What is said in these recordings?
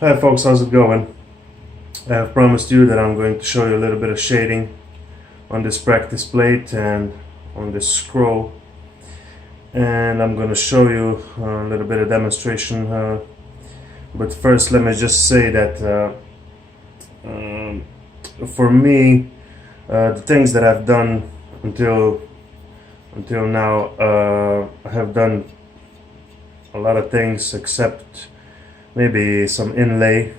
Hi folks, how's it going? I have promised you that I'm going to show you a little bit of shading on this practice plate and on this scroll, and I'm going to show you a little bit of demonstration, but first let me just say that for me, the things that I've done until now, I have done a lot of things except maybe some inlay,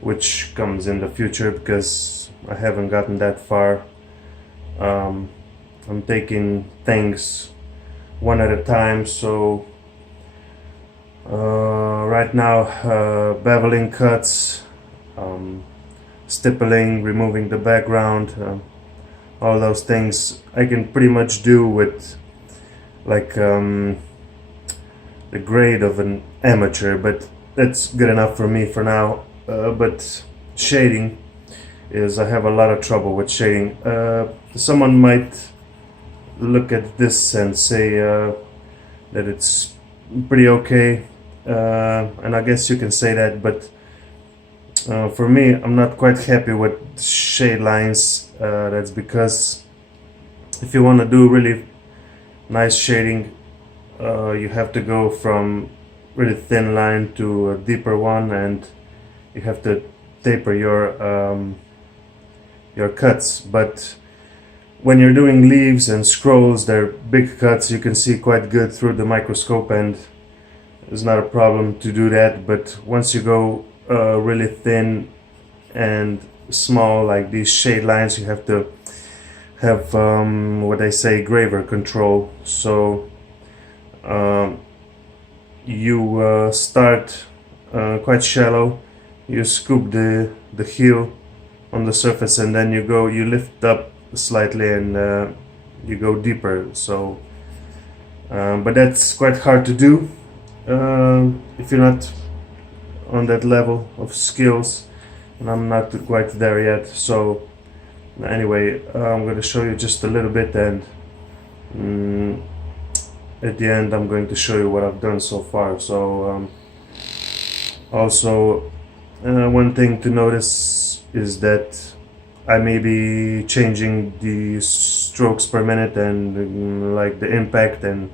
which comes in the future because I haven't gotten that far. I'm taking things one at a time, so right now beveling cuts, stippling, removing the background, all those things I can pretty much do with like the grade of an amateur, but that's good enough for me for now. But shading is, I have a lot of trouble with shading. Someone might look at this and say that it's pretty okay, and I guess you can say that, but for me, I'm not quite happy with shade lines. That's because if you want to do really nice shading, you have to go from really thin line to a deeper one, and you have to taper your cuts. But when you're doing leaves and scrolls, they're big cuts, you can see quite good through the microscope, and it's not a problem to do that. But once you go really thin and small, like these shade lines, you have to have what they say, graver control. So you start quite shallow, you scoop the heel on the surface, and then you lift up slightly, and you go deeper. So but that's quite hard to do if you're not on that level of skills, and I'm not quite there yet. So anyway, I'm going to show you just a little bit, and at the end I'm going to show you what I've done so far. So also one thing to notice is that I may be changing the strokes per minute and like the impact, and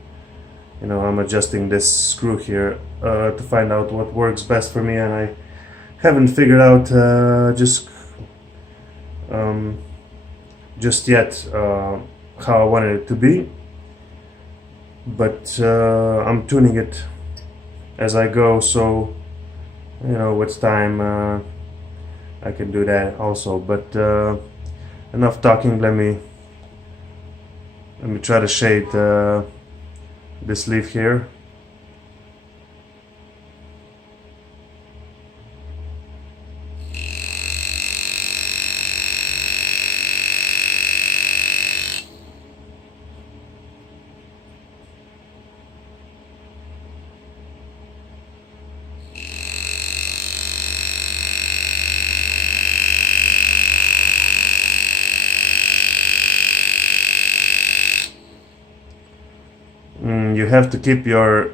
I'm adjusting this screw here to find out what works best for me, and I haven't figured out just yet how I wanted it to be, but I'm tuning it as I go, so with time I can do that also. But enough talking, let me try to shade this leaf here. You have to keep your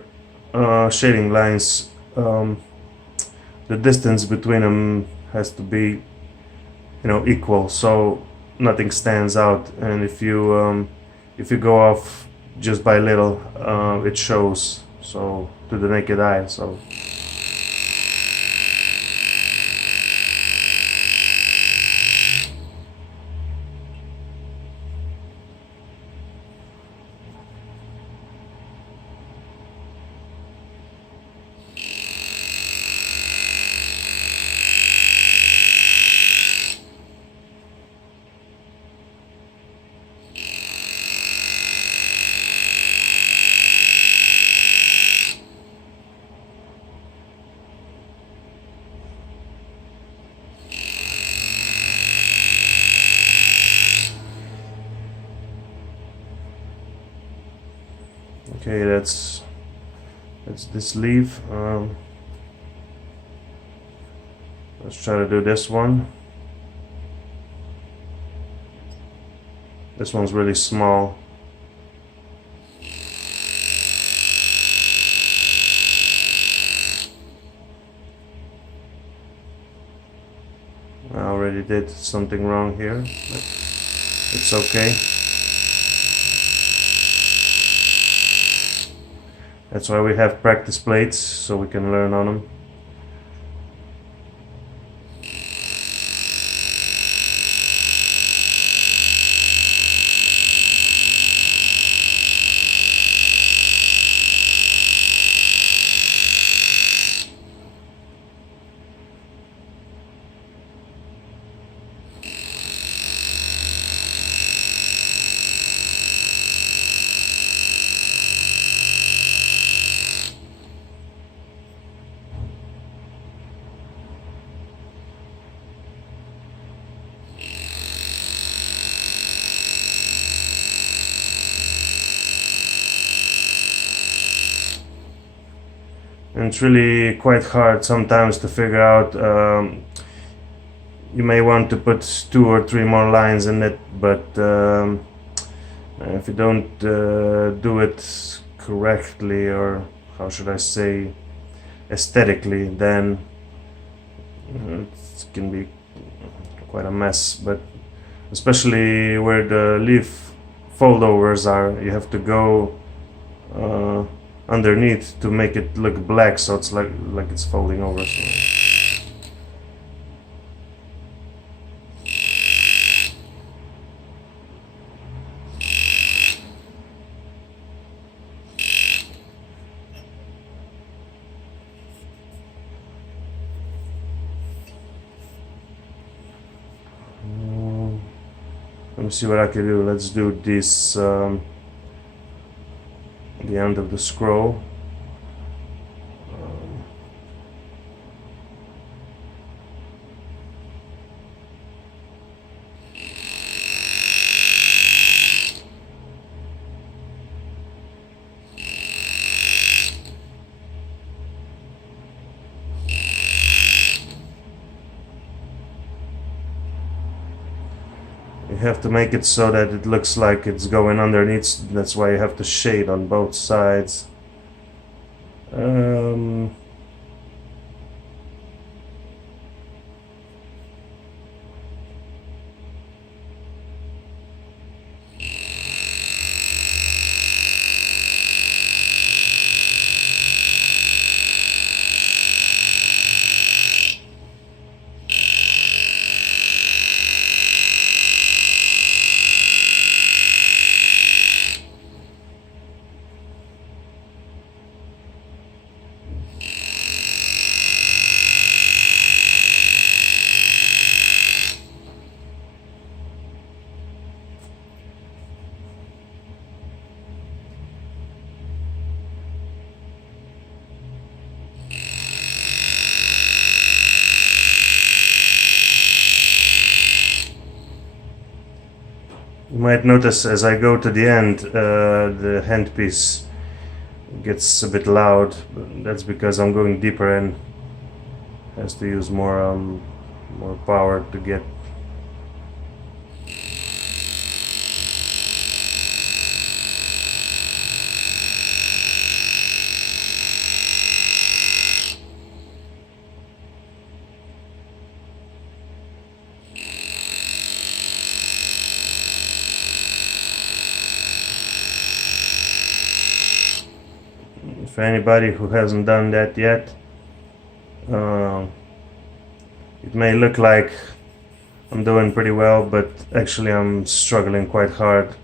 shading lines, the distance between them has to be equal, so nothing stands out, and if you go off just by little, it shows, so to the naked eye. So okay, that's this leaf. Let's try to do this one. This one's really small. I already did something wrong here, but it's okay. That's why we have practice plates, so we can learn on them. And it's really quite hard sometimes to figure out. You may want to put 2 or 3 more lines in it, but if you don't do it correctly, or how should I say, aesthetically, then it can be quite a mess. But especially where the leaf foldovers are, you have to go underneath to make it look black, so it's like it's folding over. So. Let me see what I can do. Let's do this the end of the scroll. You have to make it so that it looks like it's going underneath. That's why you have to shade on both sides. You might notice as I go to the end, the handpiece gets a bit loud. That's because I'm going deeper and has to use more power to get. For anybody who hasn't done that yet, it may look like I'm doing pretty well, but actually I'm struggling quite hard,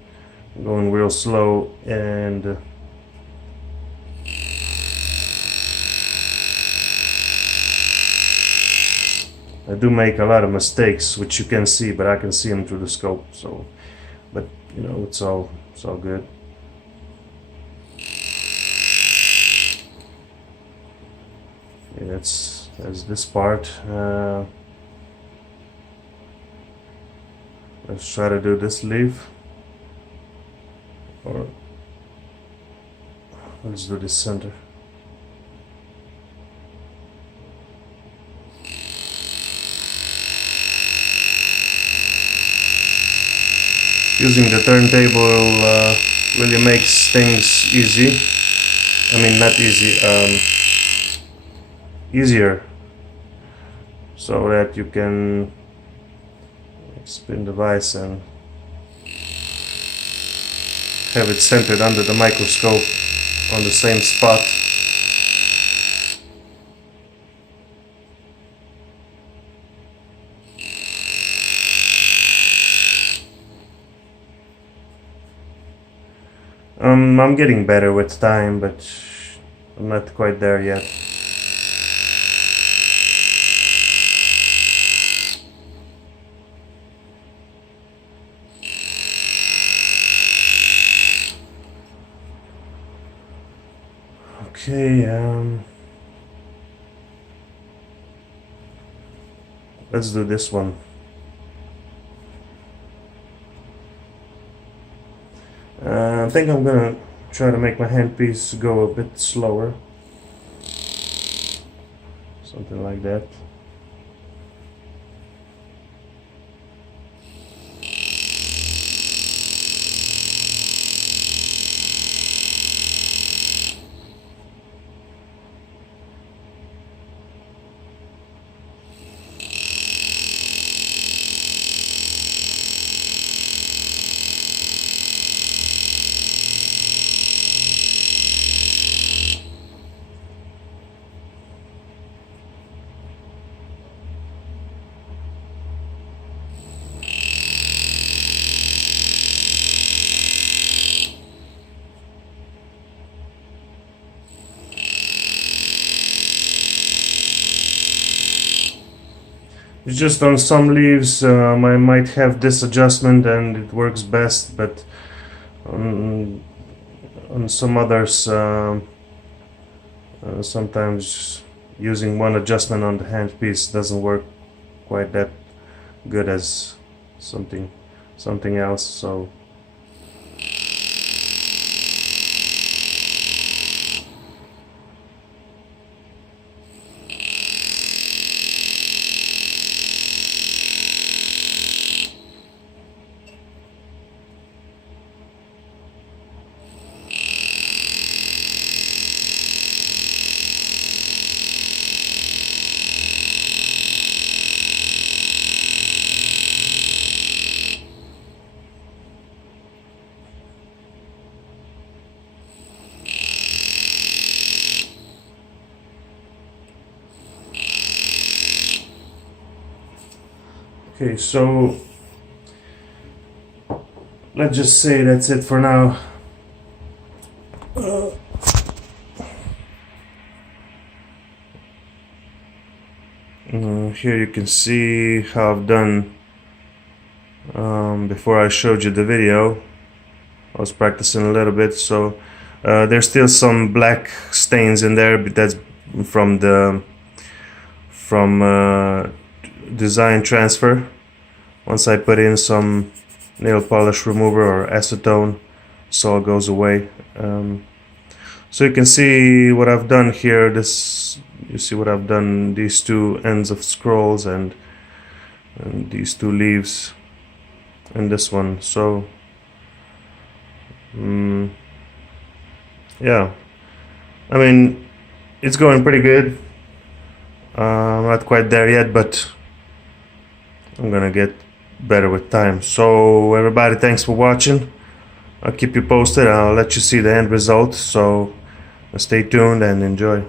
going real slow, and I do make a lot of mistakes, which you can see, but I can see them through the scope. So, but you know, it's all good. Okay, that's this part. Let's try to do this leaf, or let's do this center. Using the turntable really makes things easy. I mean, not easy, easier, so that you can spin the vise and have it centered under the microscope on the same spot. I'm getting better with time, but I'm not quite there yet. Okay, let's do this one. I think I'm gonna try to make my handpiece go a bit slower. Something like that. It's just on some leaves I might have this adjustment and it works best, but on some others sometimes using one adjustment on the handpiece doesn't work quite that good as something else. So okay, so let's just say that's it for now. Here you can see how I've done before I showed you the video. I was practicing a little bit, so there's still some black stains in there, but that's from design transfer. Once I put in some nail polish remover or acetone, so all goes away. So you can see what I've done here. You see what I've done, these two ends of scrolls and these two leaves and this one. So yeah, I mean, it's going pretty good. I'm not quite there yet, but I'm gonna get better with time. So everybody, thanks for watching. I'll keep you posted. I'll let you see the end result, so stay tuned and enjoy.